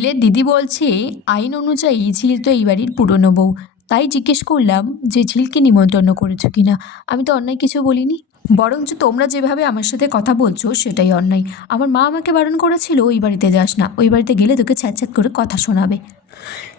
ঝিলের দিদি বলছে, আইন অনুযায়ী ঝিল তো এই বাড়ির পুরনো বউ। তাই জিজ্ঞেস করলাম যে, ঝিলকে নিমন্ত্রণ করেছ কিনা? আমি তো অন্যায় কিছু বলিনি। বরঞ্চ তোমরা যেভাবে আমার সাথে কথা বলছো সেটাই অন্যায়। আমার মা আমাকে বারণ করেছিল ওই বাড়িতে যাস না। ওই বাড়িতে গেলে তোকে ছ্যাঁচ ছ্যাঁচ করে কথা শোনাবে।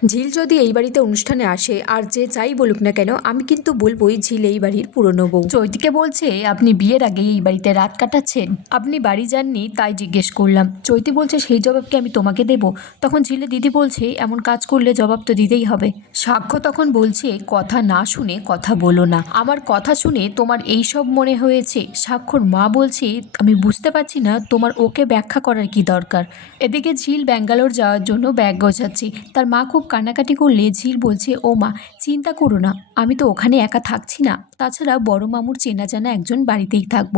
ঝিল যদি এই বাড়িতে অনুষ্ঠানে আসে আর যে যাই বলুক না কেন আমি কিন্তু বলবোই ঝিল এই বাড়ির পুরনো বউ। চৈতিকে বলছে আপনি বিয়ের আগে এই বাড়িতে রাত কাটাচ্ছেন। আপনি বাড়ি যাননি তাই জিজ্ঞেস করলাম। চৈতি বলছে সেই জবাবকে আমি তোমাকে দেব। তখন ঝিলে দিদি বলছে এমন কাজ করলে জবাব তো দিতেই হবে। সাক্ষ্য তখন বলছে কথা না শুনে কথা বলো না। আমার কথা শুনে তোমার এই সব মনে হয়েছে সাক্ষর মা বলছে, আমি বুঝতে পারছি না তোমার ওকে ব্যাখ্যা করার কি দরকার? এদিকে ঝিল ব্যাঙ্গালোর যাওয়ার জন্য ব্যাগ গোছাচ্ছি। তার মা খুব কান্নাকাটি করলে ঝিল বলছে, ও মা, চিন্তা করো না, আমি তো ওখানে একা থাকছি না। তাছাড়া বড় মামুর চেনা জানা একজন বাড়িতেই থাকব।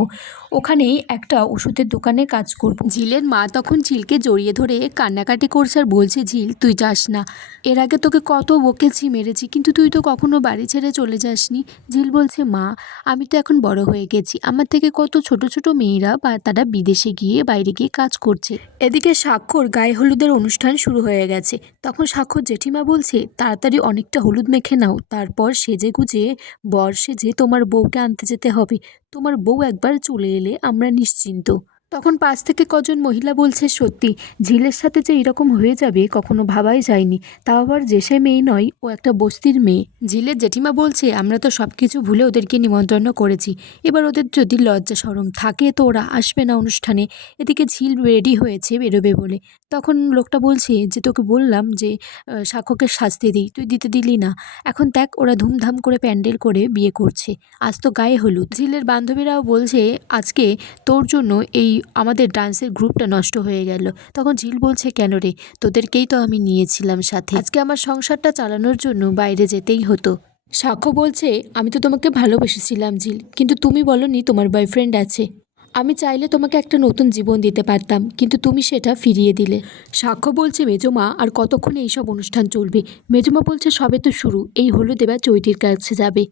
ওখানেই একটা ওষুধের দোকানে কাজ করব। ঝিলের মা তখন ঝিলকে জড়িয়ে ধরে কান্নাকাটি করছে আর বলছে, ঝিল, তুই যাস না। এর আগে তোকে কত বকেছি মেরেছি, কিন্তু তুই তো কখনো বাড়ি ছেড়ে চলে যাসনি। ঝিল বলছে, মা, আমি তো এখন বড় হয়ে গেছি। আমার থেকে কত ছোট ছোট মেয়েরা বা তারা বিদেশে গিয়ে বাইরে গিয়ে কাজ করছে। এদিকে স্বাক্ষর গায়ে হলুদের অনুষ্ঠান শুরু হয়ে গেছে। তখন স্বাক্ষর জেঠিমা বলছে, তাড়াতাড়ি অনেকটা হলুদ মেখে নাও। তারপর সেজে গুজে বর সেজে তোমার বউকে আনতে যেতে হবে। তোমার বউ একবার চলে এলে আমরা নিশ্চিন্ত। তখন পাশ থেকে কজন মহিলা বলছে, সত্যি, ঝিলের সাথে যে এরকম হয়ে যাবে, কখনো ভাবাই যায়নি। তাও আবার যে সে মেয়ে নয়, ও একটা বস্তির মেয়ে। ঝিলের জেঠিমা বলছে, আমরা তো সব কিছু ভুলে ওদেরকে নিমন্ত্রণ করেছি। এবার ওদের যদি লজ্জা সরম থাকে, তো ওরা আসবে না অনুষ্ঠানে। এদিকে ঝিল রেডি হয়েছে বেরোবে বলে। তখন লোকটা বলছে, যে তোকে বললাম যে সাক্ষ্যকে শাস্তি দিই, তুই দিতে দিলি না। এখন দেখ, ওরা ধুমধাম করে প্যান্ডেল করে বিয়ে করছে। আজ তো গায়ে হলুদ। ঝিলের বান্ধবীরাও বলছে, আজকে তোর জন্য এই আমাদের ডান্সের গ্রুপটা নষ্ট হয়ে গেল। তখন ঝিল বলছে, কেন রে? তোদেরকেই তো আমি নিয়েছিলাম সাথে। আজকে আমার সংসারটা চালানোর জন্য বাইরে যেতেই হতো। সাক্ষ্য বলছে, আমি তো তোমাকে ভালোবেসেছিলাম ঝিল কিন্তু তুমি বলনি তোমার বয়ফ্রেন্ড আছে। আমি চাইলে তোমাকে একটা নতুন জীবন দিতে পারতাম, কিন্তু তুমি সেটা ফিরিয়ে দিলে। সাক্ষ্য বলছে, মেজমা, আর কতক্ষণে এইসব অনুষ্ঠান চলবে? মেজমা বলছে, সবে তো শুরু। এই হলুদ এবার চৈতির কাছে যাবে।